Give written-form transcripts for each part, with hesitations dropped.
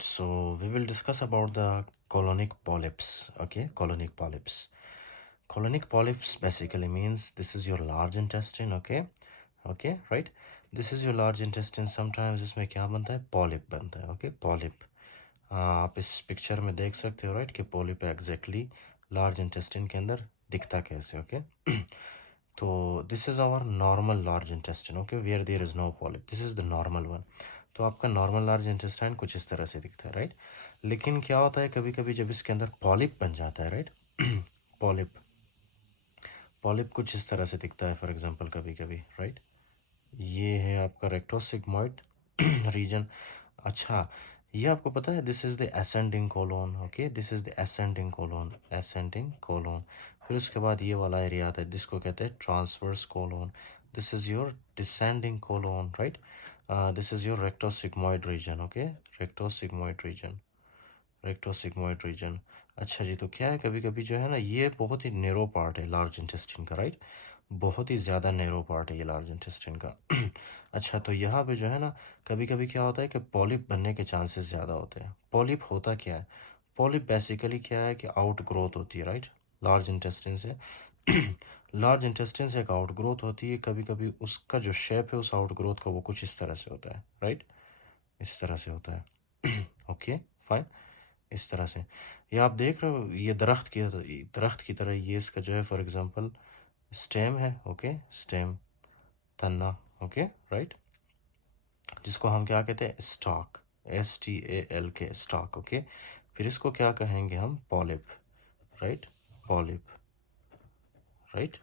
So we will discuss about the colonic polyps. Okay, colonic polyps. Colonic polyps basically means this is your large intestine. Okay, right. This is your large intestine. Sometimes इसमें क्या बनता है, polyp बनता है. Okay, polyp. आप इस picture में देख सकते हो, राइट, कि polyp एग्जैक्टली लार्ज इंटेस्टिन के अंदर दिखता कैसे. ओके तो this is our normal large intestine. Okay, where there is no polyp, this is the normal one. तो आपका नॉर्मल लार्ज इंटेस्टाइन कुछ इस तरह से दिखता है, राइट. लेकिन क्या होता है, कभी कभी जब इसके अंदर पॉलिप बन जाता है, राइट, पॉलिप पॉलिप कुछ इस तरह से दिखता है. फॉर एग्जांपल कभी कभी, राइट, ये है आपका रेक्टोसिग्मॉइड रीजन. अच्छा, ये आपको पता है, this is the ascending colon. Okay, this is the ascending colon, ascending colon. फिर उसके बाद ये वाला एरिया आता है, जिसको कहते हैं transverse colon. This is your descending colon, right. This is your rectosigmoid region. Okay, rectosigmoid region, rectosigmoid region. अच्छा जी, तो क्या है, कभी कभी जो है ना, ये बहुत ही नेरो पार्ट है लार्ज इंटेस्टिन का, राइट. बहुत ही ज़्यादा नेरो पार्ट है ये लार्ज इंटेस्टिन का. अच्छा, तो यहाँ पे जो है ना, कभी कभी क्या होता है कि पॉलिप बनने के चांसेस ज़्यादा होते हैं. पॉलिप होता क्या है, पॉलिप बेसिकली क्या है कि आउट ग्रोथ होती है, राइट, लार्ज इंटेस्टिन से. लार्ज इंटेस्टिन से एक आउट ग्रोथ होती है. कभी कभी उसका जो शेप है उस आउट ग्रोथ का, वो कुछ इस तरह से होता है, राइट, इस तरह से होता है. ओके, फाइन, इस तरह से. ये आप देख रहे हो, ये दरख्त की तरह ये इसका जो है, फॉर एग्जांपल स्टेम है. ओके, स्टेम, तन्ना. ओके, राइट, जिसको हम क्या कहते हैं, स्टॉक, STALK, स्टॉक. ओके, फिर इसको क्या कहेंगे हम, पॉलिप, राइट, पॉलिप, राइट.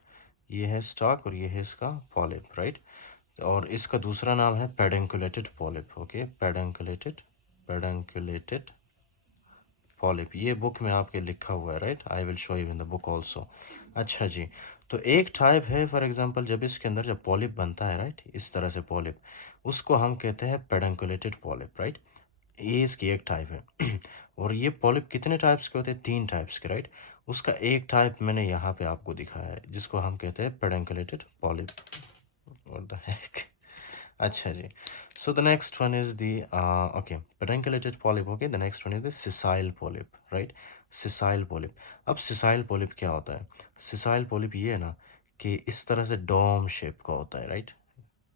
ये है स्टॉक और ये है इसका पॉलिप, राइट. और इसका दूसरा नाम है पेडंकुलेटेड पॉलिप. Okay, पेडंकुलेटेड, पेडंकुलेटेड polyp. ये बुक में आपके लिखा हुआ है, right. I will show you in the book also. अच्छा जी, तो एक टाइप है, फॉर एग्जांपल जब इसके अंदर जब पॉलिप बनता है, राइट, इस तरह से पॉलिप, उसको हम कहते हैं पेडंकुलेटेड पॉलिप, राइट. ये इसकी एक टाइप है. और ये पॉलिप कितने टाइप्स के होते हैं, 3 टाइप्स के, राइट. उसका एक टाइप मैंने यहाँ पे आपको दिखाया है, जिसको हम कहते हैं पेडंकुलेटेड पॉलिप. What the heck. अच्छा जी. So the next one is the okay, pedunculated polyp. Okay, the next one is the sessile polyp, right? Sessile polyp. अब sessile polyp क्या होता है? Sessile polyp ये है ना, कि इस तरह से डोम शेप का होता है, राइट,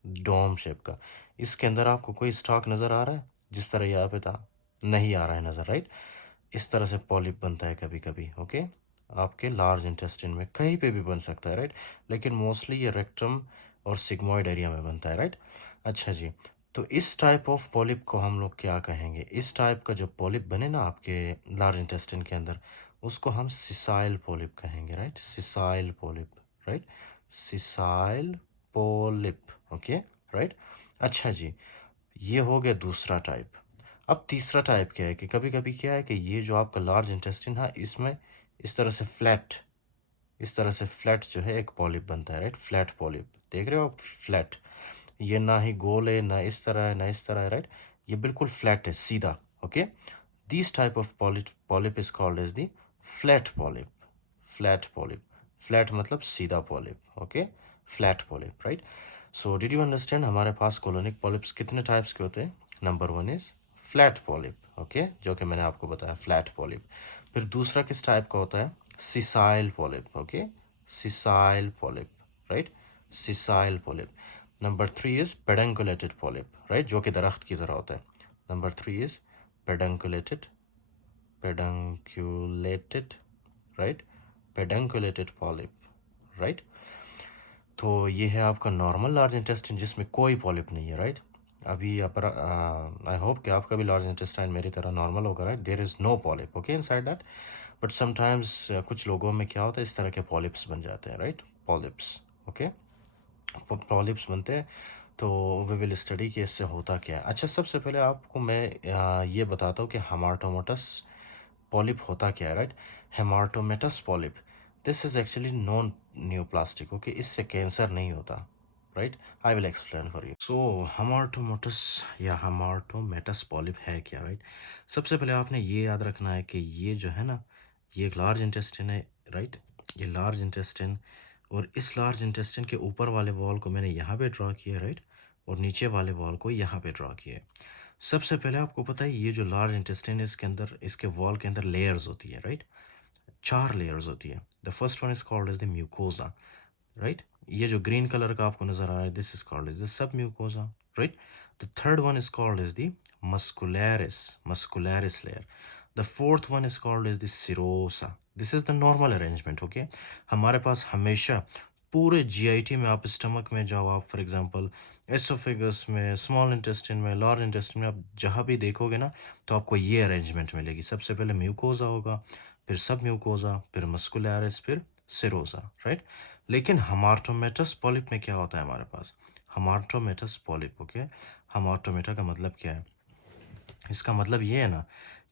डोम शेप का. इसके अंदर आपको कोई स्टॉक नज़र आ रहा है, जिस तरह यहाँ पे था, नहीं आ रहा है नज़र, राइट. इस तरह से पॉलिप बनता है कभी कभी. ओके, आपके लार्ज इंटेस्टिन में कहीं पे भी बन सकता है, राइट, लेकिन मोस्टली ये रेक्टम और सिग्मॉइड एरिया में बनता है, राइट. अच्छा जी, तो इस टाइप ऑफ पॉलिप को हम लोग क्या कहेंगे, इस टाइप का जो पॉलिप बने ना आपके लार्ज इंटेस्टिन के अंदर, उसको हम सिसाइल पॉलिप कहेंगे, right, sessile polyp, right, sessile polyp. Okay, right. अच्छा जी, ये हो गया दूसरा टाइप. अब तीसरा टाइप क्या है, कि कभी कभी क्या है कि ये जो आपका लार्ज इंटेस्टिन है, इसमें इस तरह से फ्लैट, इस तरह से फ्लैट जो है एक पॉलिप बनता है, राइट, फ्लैट पॉलिप. देख रहे हो आप, फ्लैट. ये ना ही गोल है, ना इस तरह है, ना इस तरह है, राइट. ये बिल्कुल फ्लैट है, सीधा. Okay, this type of polyp is called as the flat polyp. Flat polyp, flat मतलब सीधा polyp. Okay, flat polyp, right. So did you understand, हमारे पास कोलोनिक पॉलिप्स कितने टाइप्स के होते हैं. Number 1 is flat polyp. Okay, जो कि मैंने आपको बताया, फ्लैट पॉलिप. फिर दूसरा किस टाइप का होता है, sessile polyp. Okay, sessile polyp, right, sessile polyp. Number 3 is पेडंकुलेटेड polyp, right, जो कि दरख्त की तरह होता है. Number 3 is पेडंकुलेटेड, pedunculated, right, pedunculated polyp, right. तो ये है आपका नॉर्मल लार्ज इंटेस्टाइन, जिसमें कोई पॉलिप नहीं है, राइट. अभी अपर आई होप कि आपका भी लार्ज इंटेस्टाइन मेरी तरह नॉर्मल होगा, right. There is no polyp, okay, inside that. But sometimes कुछ लोगों में क्या होता है, इस तरह के पॉलिप्स बन जाते हैं, राइट, पॉलिप्स. ओके, पॉलिप्स बनते हैं. तो वी विल स्टडी कि इससे होता क्या है. अच्छा, सबसे पहले आपको मैं ये बताता हूँ कि हेमाटोमेटस पॉलिप होता क्या है, right. Hamartomatous polyp, this is actually non neoplastic. Okay, इससे कैंसर नहीं होता, right. I will explain for you. So hamartomatous या हेमाटोमेटस पॉलिप है क्या, राइट. सबसे पहले आपने ये याद रखना है कि ये जो है ना, ये एक लार्ज इंटेस्टिन है, राइट. ये लार्ज इंटेस्टिन, और इस लार्ज इंटेस्टिन के ऊपर वाले वॉल को मैंने यहाँ पे ड्रॉ किया, राइट, और नीचे वाले वॉल को यहाँ पे ड्रॉ किया है. सबसे पहले आपको पता है ये जो लार्ज इंटेस्टाइन है इसके अंदर, इसके वॉल के अंदर लेयर्स होती है, राइट? 4 लेयर्स होती है। The first one is called as the mucosa, right? ये जो ग्रीन कलर का आपको नजर आ रहा है, this is called as the submucosa, right? The third one is called as the muscularis layer. The fourth one is called as the serosa. This is the normal arrangement, okay? हमारे पास हमेशा पूरे GIT में, आप stomach में जाओ, आप for example oesophagus में, स्मॉल इंटेस्टिन में, लार्ज इंटेस्टिन में, आप जहाँ भी देखोगे ना तो आपको ये अरेंजमेंट मिलेगी। सबसे पहले म्यूकोजा होगा, फिर सब म्यूकोजा, फिर मस्कुलरिस, फिर सिरोसा, राइट? लेकिन हमार्टोमेटस पॉलिप में क्या होता है हमारे पास? हमार्टोमेटस पॉलिप, ओके? हमार्टोमेटा का मतलब क्या है? इसका मतलब ये है ना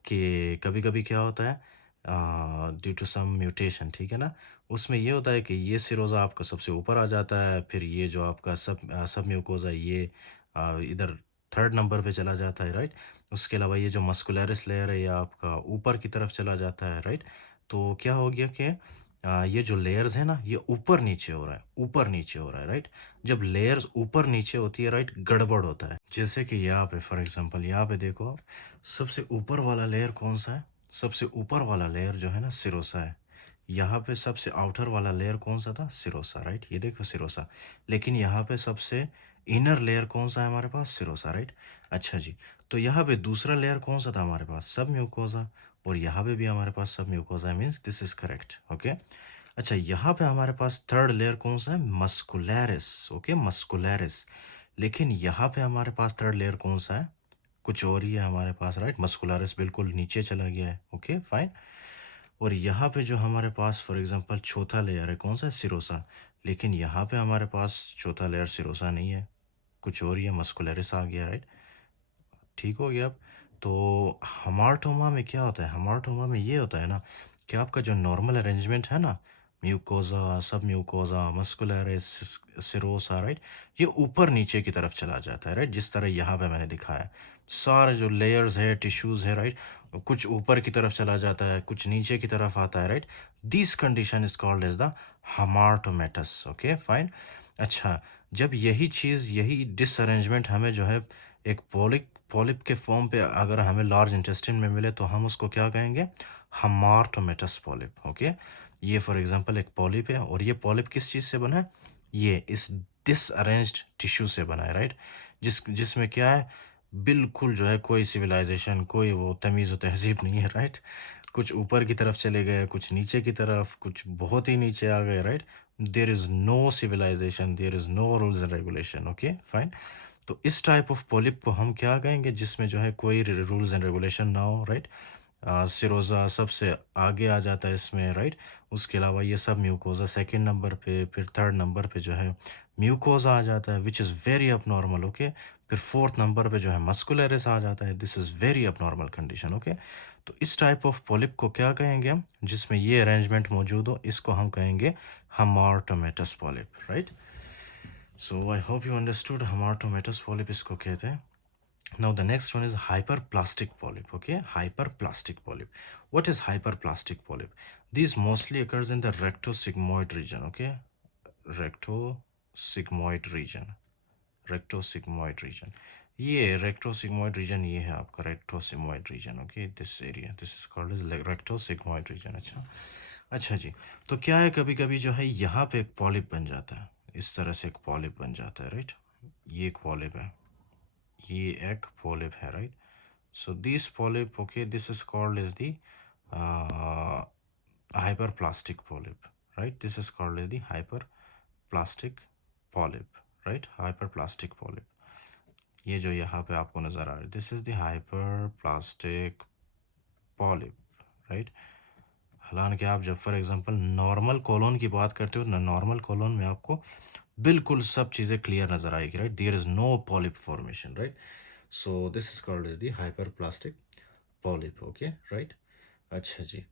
कि कभी कभी क्या होता है, ड्यू टू सम म्यूटेशन, ठीक है ना, उसमें ये होता है कि ये सिरोजा आपका सबसे ऊपर आ जाता है, फिर ये जो आपका सब म्यूकोजा ये इधर थर्ड नंबर पे चला जाता है, राइट? उसके अलावा ये जो मस्कुलरिस लेयर है ये आपका ऊपर की तरफ चला जाता है, राइट? तो क्या हो गया कि ये जो लेयर्स है ना ये ऊपर नीचे हो रहा है, ऊपर नीचे हो रहा है, राइट? जब लेयर्स ऊपर नीचे होती है, राइट, गड़बड़ होता है। जैसे कि यहाँ पे फॉर एग्जांपल यहाँ पे देखो आप, सबसे ऊपर वाला लेयर कौन सा है? सबसे ऊपर वाला लेयर जो है ना सिरोसा है। यहाँ पे सबसे आउटर वाला लेयर कौन सा था? Serosa, right? ये देखो सिरोसा। लेकिन यहाँ पे सबसे इनर लेयर कौन सा है हमारे पास? Serosa, right? अच्छा जी, तो यहाँ पे दूसरा लेयर कौन सा था हमारे पास? सब म्यूकोजा। और यहाँ पे भी हमारे पास सब mucosa, means this is correct, okay? अच्छा, यहाँ पे हमारे पास थर्ड लेयर कौन सा है? Muscularis, okay, muscularis. लेकिन यहाँ पे हमारे पास थर्ड लेयर कौन सा है? कुछ और ही है हमारे पास, राइट? मस्कुलरिस बिल्कुल नीचे चला गया है, ओके फाइन। और यहाँ पे जो हमारे पास फॉर एग्जांपल चौथा लेयर है कौन सा है? सिरोसा। लेकिन यहाँ पे हमारे पास चौथा लेयर सिरोसा नहीं है, कुछ और ही है, मस्कुलरिस आ गया, राइट? ठीक हो गया अब। तो हमार्टोमा में क्या होता है? हमार्टोमा में ये होता है ना कि आपका जो नॉर्मल अरेंजमेंट है ना, म्यूकोजा, सब म्यूकोजा, मस्कुलरिस, सिरोसा, राइट, ये ऊपर नीचे की तरफ चला जाता है, राइट? जिस तरह यहाँ पे मैंने दिखाया है, सारे जो लेयर्स है, टिश्यूज है, राइट, कुछ ऊपर की तरफ चला जाता है, कुछ नीचे की तरफ आता है, right? This condition is called as the hamartomatous, okay fine. अच्छा, जब यही चीज़, यही डिसअरेंजमेंट हमें जो है एक पॉलिप पॉलिप के फॉर्म पे अगर हमें लार्ज इंटेस्टिन में मिले तो हम उसको क्या कहेंगे? Hamartomatous polyp, okay? ये फॉर एग्जांपल एक पॉलिप है, और ये पॉलिप किस चीज़ से बना है? ये इस डिसअरेंज्ड टिश्यू से बना है, राइट? जिसमें क्या है, बिल्कुल जो है कोई सिविलाइजेशन, कोई वो तमीज़ व तहज़ीब नहीं है, राइट? कुछ ऊपर की तरफ चले गए, कुछ नीचे की तरफ, कुछ बहुत ही नीचे आ गए, right? There is no civilisation, there is no rules and regulation, okay fine. तो इस टाइप ऑफ पॉलिप को हम क्या कहेंगे? जिसमें जो है कोई रूल्स एंड रेगुलेशन ना हो, राइट? सिरोजा सबसे आगे आ जाता है इसमें, राइट? उसके अलावा ये सब म्यूकोजा सेकंड नंबर पे, फिर थर्ड नंबर पे जो है म्यूकोजा आ जाता है, which is very abnormal, okay? फिर फोर्थ नंबर पे जो है मस्कुलरिस आ जाता है, this is very abnormal condition, okay? तो इस टाइप ऑफ पॉलिप को क्या कहेंगे हम? जिसमें ये अरेंजमेंट मौजूद हो, इसको हम कहेंगे hamartomatous polyp, right? So I hope you understood hamartomatous polyp इसको कहते हैं. Now the next one is hyperplastic polyp. Okay, hyperplastic polyp. What is hyperplastic polyp? These mostly occurs in the rectosigmoid region. Okay, rectosigmoid region. Rectosigmoid region. ये rectosigmoid region ये है आपका rectosigmoid region. Okay, this area. This is called as rectosigmoid region. अच्छा, अच्छा जी। तो क्या है, कभी कभी जो है यहाँ पे एक पॉलिप बन जाता है, इस तरह से एक पॉलिप बन जाता है, राइट? ये एक पॉलिप है, ये एक पॉलिप है, right? So this polyp, okay, this is called as the hyperplastic polyp, right? This is called as the hyperplastic polyp, right? Hyperplastic polyp, ये जो यहाँ पे आपको नजर आ रहा है, this is the hyperplastic polyp, right? हालांकि आप जब फॉर एग्जांपल नॉर्मल कोलोन की बात करते हो ना, नॉर्मल कोलोन में आपको बिल्कुल सब चीज़ें क्लियर नजर आएगी, right? There is no polyp formation, right? So this is called as the hyperplastic polyp, okay, right? अच्छा जी।